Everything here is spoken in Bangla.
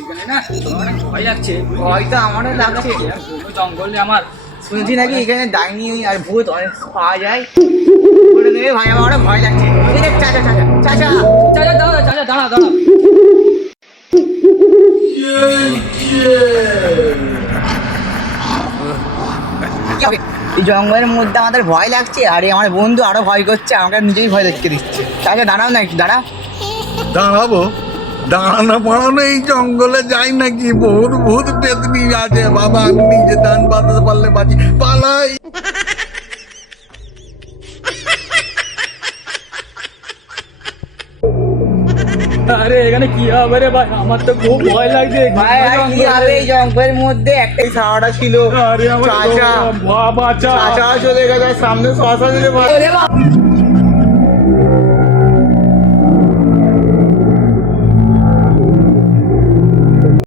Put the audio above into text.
এখানে না অনেক ভয় লাগছে। ভয় তো আমারও লাগছে। জঙ্গলে আমার শুনছি নাকি এখানে ডাইনি আর ভূত অনেক পাওয়া যায়। বলে দেবে ভাই, আমারও ভয় লাগছে। চাচা চাচা চাচা চাচা দাঁড়া, চাচা দাঁড়া দাঁড়া। এই জঙ্গলের মধ্যে আমাদের ভয় লাগছে, আরে আমার বন্ধু আরো ভয় করছে, আমাকে নিজেই ভয় দেখতে দিচ্ছে। চাচা দাঁড়াও না একটু, দাঁড়া। দাঁড়াবো? দাঁড়ানো পড়ানো এই জঙ্গলে যাই নাকি? বহুত ভূত পেতনি আছে বাবা, আমি নিজে দান বাঁধাতে পারলে বাঁচি, পালাই। আরে এখানে কি হবে রে ভাই, আমার তো খুব ভয় লাগছে। ভাই আর কি হবে, এই জঙ্গলের মধ্যে একটাই সাহারা ছিল। আরে আমার চাচা বাবা, চাচা চলে গেছে, সামনে শশা দিলে